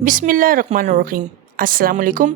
बिस्मिल्लाहिर्रहमानिर्रहीम। अस्सलाम वालेकुम।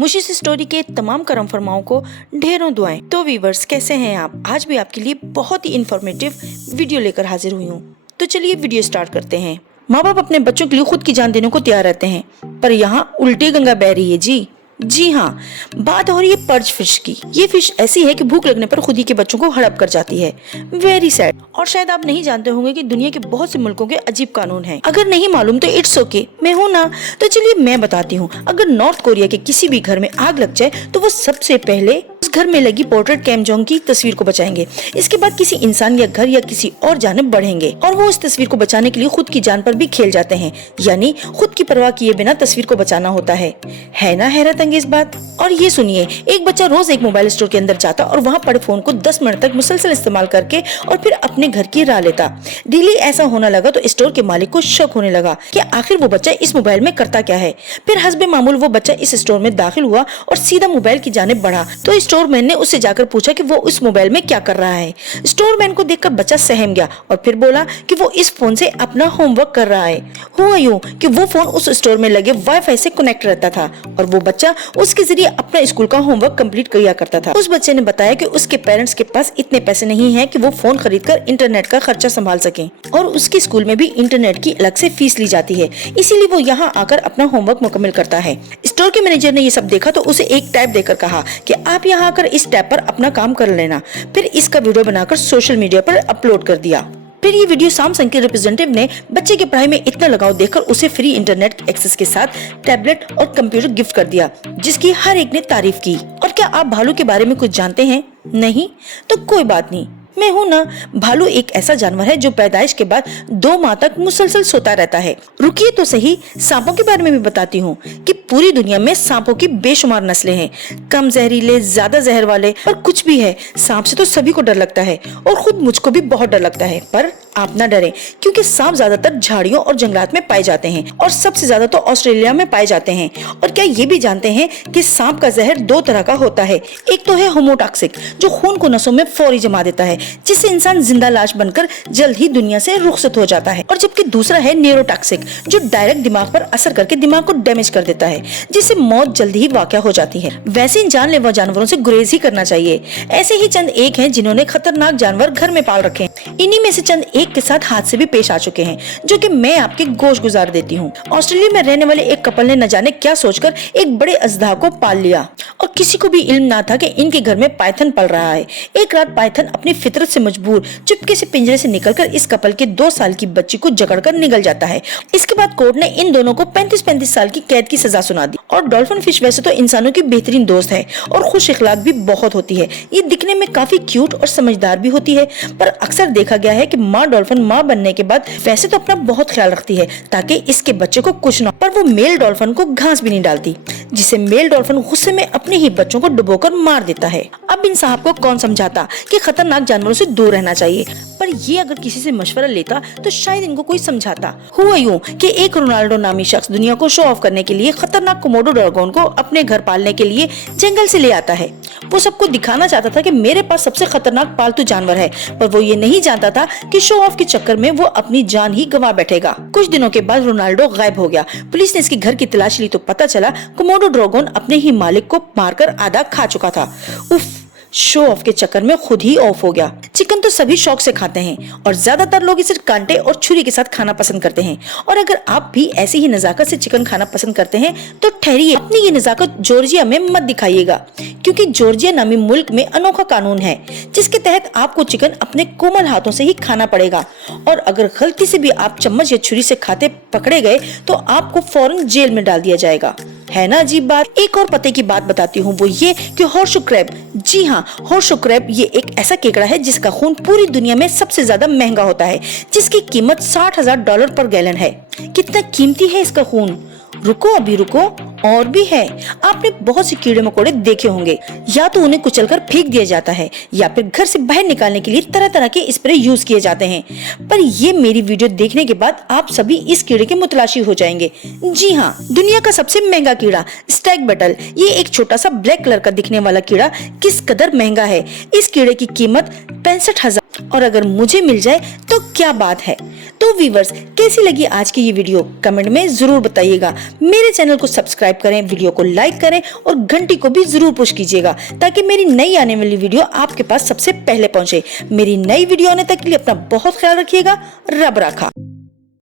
मुशी से स्टोरी के तमाम करम फरमाओं को ढेरों दुआएं। तो वीवर्स, कैसे हैं आप? आज भी आपके लिए बहुत ही इंफॉर्मेटिव वीडियो लेकर हाजिर हुई हूँ। तो चलिए वीडियो स्टार्ट करते हैं। माँ बाप अपने बच्चों के लिए खुद की जान देने को तैयार रहते हैं, पर यहाँ उल्टी गंगा बह रही है जी हाँ, बात हो रही है पर्च फिश की। ये फिश ऐसी है कि भूख लगने पर खुद ही के बच्चों को हड़प कर जाती है। Very sad. और शायद आप नहीं जानते होंगे कि दुनिया के बहुत से मुल्कों के अजीब कानून हैं। अगर नहीं मालूम तो इट्स ओके, मैं हूँ ना। तो चलिए मैं बताती हूँ। अगर नॉर्थ कोरिया के किसी भी घर में आग लग जाए तो वो सबसे पहले उस घर में लगी पोर्ट्रेट कैम जोंग की तस्वीर को बचाएंगे। इसके बाद किसी इंसान या घर या किसी और जानिब बढ़ेंगे और वो उस तस्वीर को बचाने के लिए खुद की जान पर भी खेल जाते हैं, यानी खुद की परवाह किए बिना तस्वीर को बचाना होता है ना हैरत अंगेज बात। और ये सुनिए, एक बच्चा रोज एक मोबाइल स्टोर के अंदर जाता और वहाँ पड़े फोन को 10 मिनट तक मुसलसल इस्तेमाल करके और फिर अपने घर की राह लेता। डेली ऐसा होने लगा तो स्टोर के मालिक को शक होने लगा कि आखिर वो बच्चा इस मोबाइल में करता क्या है। फिर हस्बे मामूल वो बच्चा इस स्टोर में दाखिल हुआ और सीधा मोबाइल की जानिब बढ़ा तो स्टोर मैन ने उससे जाकर पूछा कि वो उस मोबाइल में क्या कर रहा है। स्टोर मैन को देखकर बच्चा सहम गया और फिर बोला कि वो इस फोन से अपना होमवर्क कर रहा है। हुआ यूं कि वो फोन उस स्टोर में लगे वाईफाई से कनेक्ट रहता था और वो बच्चा उसके जरिए अपना स्कूल का होमवर्क कंप्लीट किया करता था। उस बच्चे ने बताया कि उसके पेरेंट्स के पास इतने पैसे नहीं हैं कि वो फोन खरीदकर इंटरनेट का खर्चा संभाल सकें और उसके स्कूल में भी इंटरनेट की अलग से फीस ली जाती है, इसीलिए वो यहाँ आकर अपना होमवर्क मुकम्मल करता है। स्टोर के मैनेजर ने ये सब देखा तो उसे एक टैब देकर कहा कि आप यहाँ आकर इस टैब पर अपना काम कर लेना। फिर इसका वीडियो बनाकर सोशल मीडिया पर अपलोड कर दिया। फिर ये वीडियो सैमसंग के रिप्रेजेंटेटिव ने बच्चे की पढ़ाई में इतना लगाव देखकर उसे फ्री इंटरनेट एक्सेस के साथ टैबलेट और कंप्यूटर गिफ्ट कर दिया, जिसकी हर एक ने तारीफ की। और क्या आप भालू के बारे में कुछ जानते हैं? नहीं? तो कोई बात नहीं, मैं हूँ ना। भालू एक ऐसा जानवर है जो पैदाइश के बाद 2 माह तक मुसलसल सोता रहता है। रुकिए तो सही, सांपों के बारे में भी बताती हूँ कि पूरी दुनिया में सांपों की बेशुमार नस्लें हैं, कम जहरीले, ज्यादा जहर वाले, और कुछ भी है। सांप से तो सभी को डर लगता है और खुद मुझको भी बहुत डर लगता है, पर आप ना डरें क्योंकि सांप ज्यादातर झाड़ियों और जंगलात में पाए जाते हैं और सबसे ज्यादा तो ऑस्ट्रेलिया में पाए जाते हैं। और क्या ये भी जानते हैं कि सांप का जहर 2 तरह का होता है। एक तो है होमोटॉक्सिक, जो खून को नसों में फौरी जमा देता है, जिससे इंसान जिंदा लाश बनकर जल्द ही दुनिया से रुखसत हो जाता है। और जबकि दूसरा है न्यूरोटॉक्सिक, जो डायरेक्ट दिमाग पर असर करके दिमाग को डैमेज कर देता है, जिससे मौत जल्द ही वाक़या हो जाती है। वैसे इन जानलेवा जानवरों से गुरेज ही करना चाहिए। ऐसे ही चंद एक हैं जिन्होंने खतरनाक जानवर घर में पाल रखे हैं। इन्हीं में से चंद एक के साथ हादसे भी पेश आ चुके हैं, जो कि मैं आपके गोश गुजार देती हूँ। ऑस्ट्रेलिया में रहने वाले एक कपल ने न जाने क्या सोचकर एक बड़े अजदा को पाल लिया और किसी को भी इल्म ना था कि इनके घर में पाइथन पल रहा है। एक रात पाइथन अपनी फितरत से मजबूर चुपके से पिंजरे से निकलकर इस कपल के 2 साल की बच्ची को जकड़कर निगल जाता है। इसके बाद कोर्ट ने इन दोनों को 35-35 साल की कैद की सजा सुना दी। और डॉल्फिन फिश वैसे तो इंसानों की बेहतरीन दोस्त है और खुश इखलाक भी बहुत होती है। ये दिखने में काफी क्यूट और समझदार भी होती है, पर अक्सर देखा गया है कि माँ डॉल्फिन माँ बनने के बाद वैसे तो अपना बहुत ख्याल रखती है ताकि इसके बच्चे को कुछ ना, पर वो मेल डॉल्फिन को घास भी नहीं डालती, जिसे मेल डॉल्फिन गुस्से में अपने ही बच्चों को डुबोकर मार देता है। अब इन साहब को कौन समझाता कि खतरनाक जानवरों से दूर रहना चाहिए, पर ये अगर किसी से मशवरा लेता तो शायद इनको कोई समझाता। हुआ यूं कि एक रोनाल्डो नामी शख्स दुनिया को शो ऑफ करने के लिए खतरनाक कोमोडो ड्रैगन को अपने घर पालने के लिए जंगल से ले आता है। वो सबको दिखाना चाहता था कि मेरे पास सबसे खतरनाक पालतू जानवर है, पर वो ये नहीं जानता था कि शो ऑफ के चक्कर में वो अपनी जान ही गंवा बैठेगा। कुछ दिनों के बाद रोनाल्डो गायब हो गया। पुलिस ने इसके घर की तलाशी ली तो पता चला कोमोडो ड्रैगन अपने ही मालिक को मारकर आधा खा चुका था। उफ, शो ऑफ के चक्कर में खुद ही ऑफ हो गया। चिकन तो सभी शौक से खाते हैं और ज्यादातर लोग इसे कांटे और छुरी के साथ खाना पसंद करते हैं। और अगर आप भी ऐसी ही नजाकत से चिकन खाना पसंद करते हैं तो ठहरिए, अपनी ये नजाकत जॉर्जिया में मत दिखाइएगा, क्योंकि जॉर्जिया नामी मुल्क में अनोखा कानून है जिसके तहत आपको चिकन अपने कोमल हाथों से ही खाना पड़ेगा। और अगर गलती से भी आप चम्मच या छुरी से खाते पकड़े गए तो आपको फौरन जेल में डाल दिया जाएगा। है ना अजीब बात। एक और पते की बात बताती हूँ, वो ये कि हॉर्सशू क्रैब, जी हाँ हॉर्सशू क्रैब, ये एक ऐसा केकड़ा है जिसका खून पूरी दुनिया में सबसे ज्यादा महंगा होता है, जिसकी कीमत $60,000 पर गैलन है। कितना कीमती है इसका खून। रुको अभी रुको, और भी है। आपने बहुत से कीड़े मकोड़े देखे होंगे, या तो उन्हें कुचलकर फेंक दिया जाता है या फिर घर से बाहर निकालने के लिए तरह तरह के स्प्रे यूज किए जाते हैं। पर ये मेरी वीडियो देखने के बाद आप सभी इस कीड़े के मुतलाशी हो जाएंगे। जी हाँ, दुनिया का सबसे महंगा कीड़ा स्टैग बेटल, ये एक छोटा सा ब्लैक कलर का दिखने वाला कीड़ा किस कदर महंगा है। इस कीड़े की कीमत 65,000 और अगर मुझे मिल जाए तो क्या बात है। तो व्यूअर्स, कैसी लगी आज की ये वीडियो कमेंट में जरूर बताइएगा। मेरे चैनल को सब्सक्राइब करें, वीडियो को लाइक करें और घंटी को भी जरूर पुश कीजिएगा ताकि मेरी नई आने वाली वीडियो आपके पास सबसे पहले पहुंचे। मेरी नई वीडियो आने तक के लिए अपना बहुत ख्याल रखिएगा। रब राखा।